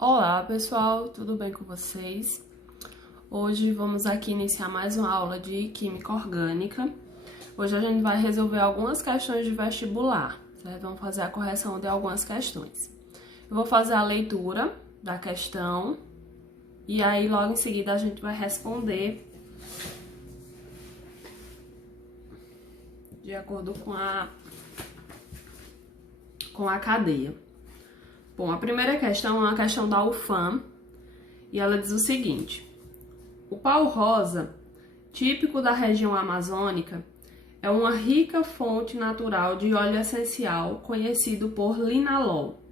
Olá pessoal, tudo bem com vocês? Hoje vamos aqui iniciar mais uma aula de Química Orgânica. Hoje a gente vai resolver algumas questões de vestibular, certo? Vamos fazer a correção de algumas questões. Eu vou fazer a leitura da questão e aí logo em seguida a gente vai responder de acordo com a cadeia. Bom, a primeira questão é uma questão da UFAM e ela diz o seguinte: o pau-rosa, típico da região amazônica, é uma rica fonte natural de óleo essencial conhecido por linalol,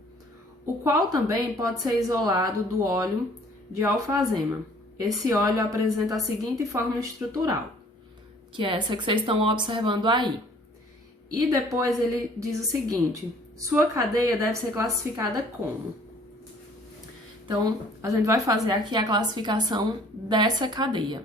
o qual também pode ser isolado do óleo de alfazema. Esse óleo apresenta a seguinte forma estrutural, que é essa que vocês estão observando aí. E depois ele diz o seguinte: sua cadeia deve ser classificada como? Então, a gente vai fazer aqui a classificação dessa cadeia.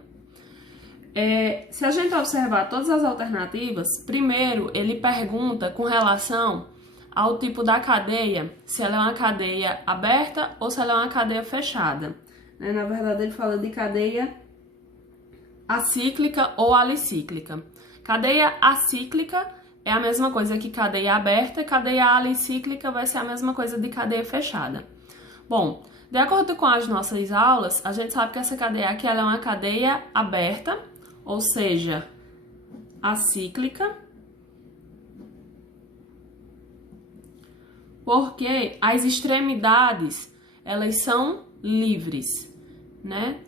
Se a gente observar todas as alternativas, primeiro ele pergunta com relação ao tipo da cadeia, se ela é uma cadeia aberta ou se ela é uma cadeia fechada. Na verdade, ele fala de cadeia acíclica ou alicíclica. Cadeia acíclica é a mesma coisa que cadeia aberta, cadeia alicíclica vai ser a mesma coisa de cadeia fechada. Bom, de acordo com as nossas aulas, a gente sabe que essa cadeia aqui ela é uma cadeia aberta, ou seja, acíclica, porque as extremidades, elas são livres, né?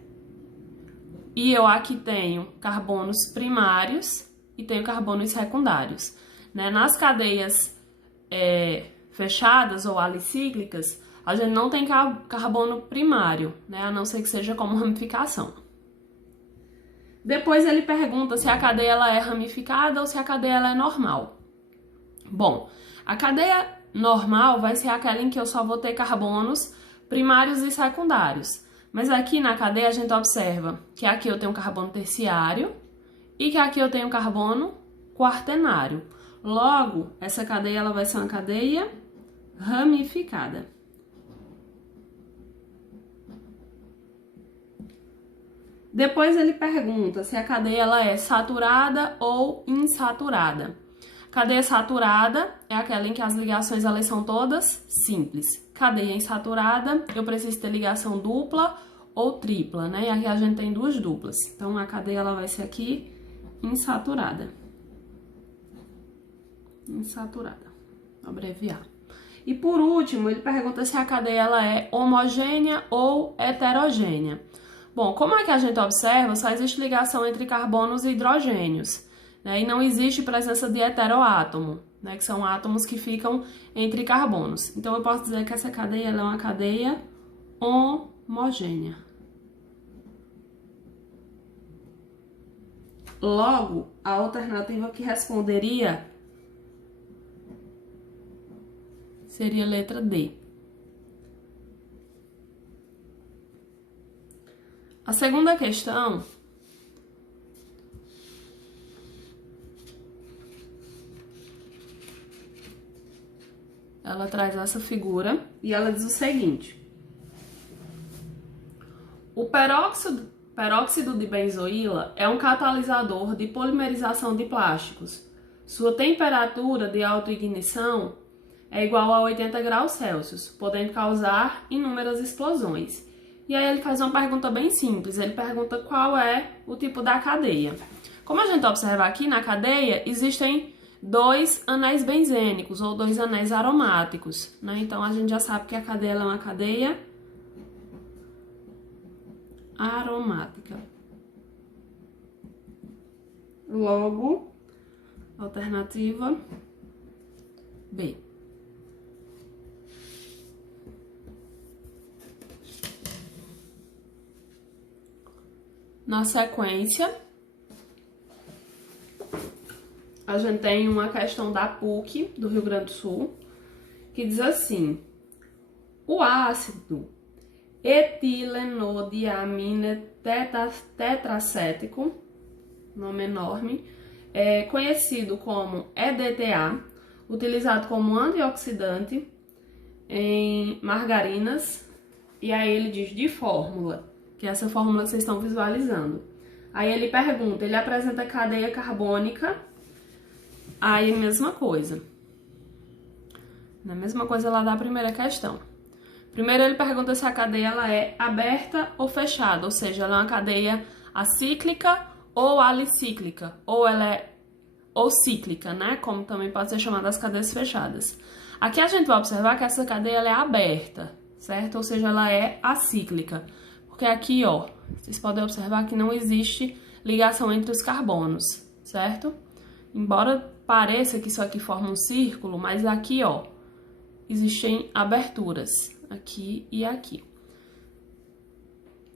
E eu aqui tenho carbonos primários e tenho carbonos secundários, né? Nas cadeias fechadas ou alicíclicas, a gente não tem carbono primário, né? A não ser que seja como ramificação. Depois ele pergunta se a cadeia ela é ramificada ou se a cadeia ela é normal. Bom, a cadeia normal vai ser aquela em que eu só vou ter carbonos primários e secundários. Mas aqui na cadeia a gente observa que aqui eu tenho carbono terciário e que aqui eu tenho carbono quaternário. Logo, essa cadeia ela vai ser uma cadeia ramificada. Depois ele pergunta se a cadeia ela é saturada ou insaturada. Cadeia saturada é aquela em que as ligações elas são todas simples. Cadeia insaturada, eu preciso ter ligação dupla ou tripla, né? E aqui a gente tem duas duplas. Então, a cadeia ela vai ser aqui insaturada. Insaturada. Vou abreviar. E por último, ele pergunta se a cadeia ela é homogênea ou heterogênea. Bom, como é que a gente observa, só existe ligação entre carbonos e hidrogênios, né? E não existe presença de heteroátomo, né? Que são átomos que ficam entre carbonos. Então, eu posso dizer que essa cadeia ela é uma cadeia homogênea. Logo, a alternativa que responderia seria a letra D. A segunda questão ela traz essa figura e ela diz o seguinte: o peróxido de benzoíla é um catalisador de polimerização de plásticos. Sua temperatura de autoignição é igual a 80 graus Celsius, podendo causar inúmeras explosões. E aí ele faz uma pergunta bem simples, ele pergunta qual é o tipo da cadeia. Como a gente observa aqui, na cadeia existem dois anéis benzênicos ou dois anéis aromáticos, né? Então a gente já sabe que a cadeia é uma cadeia aromática. Logo, alternativa B. Na sequência, a gente tem uma questão da PUC do Rio Grande do Sul, que diz assim: o ácido etilenodiamina tetracético, nome enorme, é conhecido como EDTA, utilizado como antioxidante em margarinas E aí ele diz de fórmula, que é essa fórmula que vocês estão visualizando. Aí ele pergunta, ele apresenta cadeia carbônica, aí mesma coisa. Na mesma coisa lá da primeira questão. Primeiro ele pergunta se a cadeia ela é aberta ou fechada, ou seja, ela é uma cadeia acíclica ou alicíclica, ou ela é ou cíclica, né? Como também pode ser chamada as cadeias fechadas. Aqui a gente vai observar que essa cadeia ela é aberta, certo? Ou seja, ela é acíclica. Porque aqui, ó, vocês podem observar que não existe ligação entre os carbonos, certo? Embora pareça que isso aqui forma um círculo, mas aqui, ó, existem aberturas, aqui e aqui.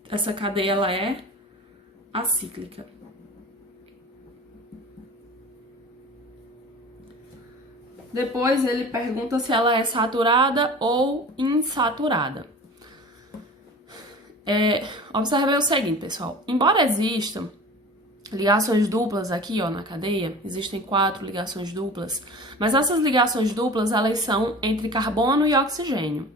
Essa cadeia, ela é acíclica. Depois ele pergunta se ela é saturada ou insaturada. Observe o seguinte, pessoal. Embora existam ligações duplas aqui, ó, na cadeia, existem 4 ligações duplas, mas essas ligações duplas, elas são entre carbono e oxigênio.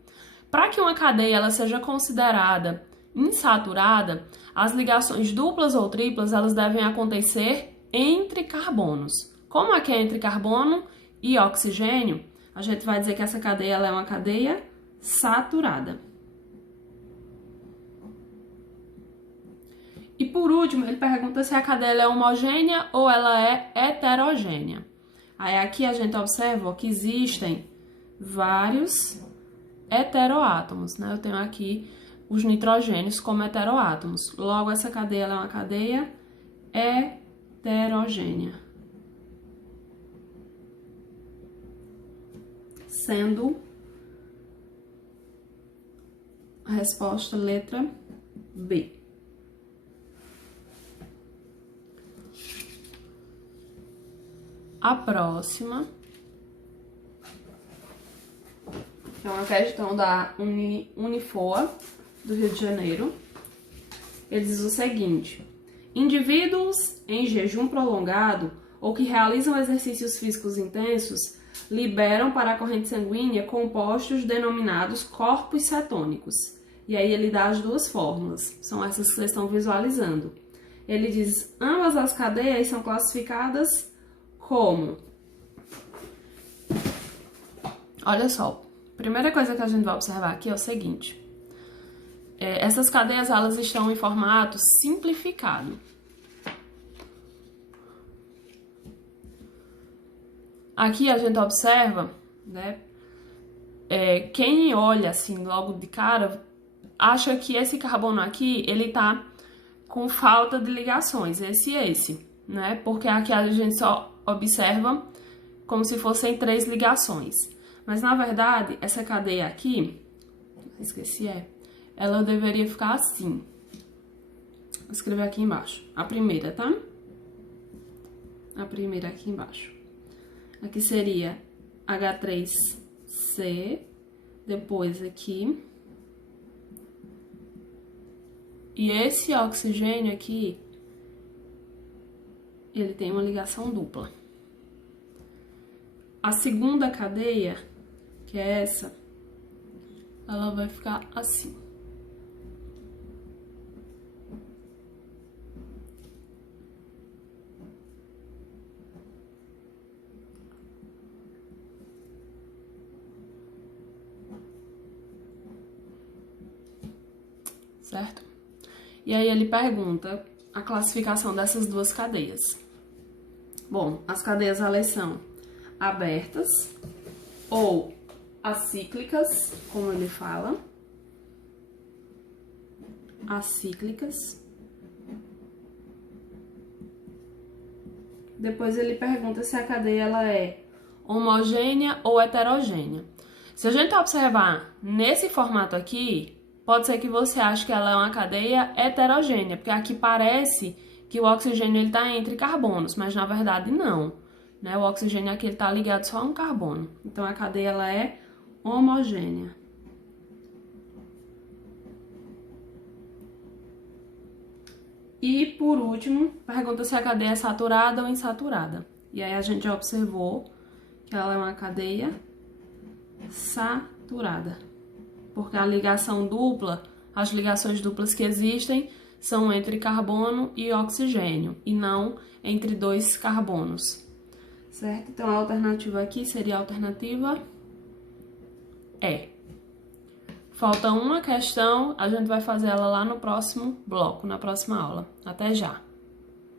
Para que uma cadeia ela seja considerada insaturada, as ligações duplas ou triplas, elas devem acontecer entre carbonos. Como aqui é entre carbono e oxigênio, a gente vai dizer que essa cadeia ela é uma cadeia saturada. E por último, ele pergunta se a cadeia é homogênea ou ela é heterogênea. Aí aqui a gente observa ó, que existem vários heteroátomos, né? Eu tenho aqui os nitrogênios como heteroátomos. Logo, essa cadeia ela é uma cadeia heterogênea. Sendo a resposta letra B. A próxima é uma questão da Unifoa, do Rio de Janeiro. Ele diz o seguinte: indivíduos em jejum prolongado ou que realizam exercícios físicos intensos liberam para a corrente sanguínea compostos denominados corpos cetônicos. E aí ele dá as duas fórmulas, são essas que vocês estão visualizando. Ele diz, ambas as cadeias são classificadas como? Olha só, primeira coisa que a gente vai observar aqui é o seguinte. Essas cadeias elas estão em formato simplificado. Aqui a gente observa, né? Quem olha assim logo de cara acha que esse carbono aqui ele tá com falta de ligações, esse, né? Porque aqui a gente só observa como se fossem 3 ligações. Mas na verdade, essa cadeia aqui, ela deveria ficar assim. Vou escrever aqui embaixo. A primeira, tá? A primeira aqui embaixo. Aqui seria H3C, depois aqui. E esse oxigênio aqui, ele tem uma ligação dupla. A segunda cadeia, que é essa, ela vai ficar assim. Certo? E aí ele pergunta a classificação dessas duas cadeias. Bom, as cadeias elas são abertas ou acíclicas, como ele fala. Acíclicas. Depois ele pergunta se a cadeia ela é homogênea ou heterogênea. Se a gente observar nesse formato aqui, pode ser que você ache que ela é uma cadeia heterogênea, porque aqui parece que o oxigênio está entre carbonos, mas na verdade não, né? O oxigênio aqui está ligado só a um carbono. Então a cadeia ela é homogênea. E por último, pergunta se a cadeia é saturada ou insaturada. E aí a gente já observou que ela é uma cadeia saturada. porque a ligação dupla, as ligações duplas que existem são entre carbono e oxigênio, e não entre dois carbonos, certo? Então, a alternativa aqui seria a alternativa E. Falta uma questão, a gente vai fazer ela lá no próximo bloco, na próxima aula. Até já!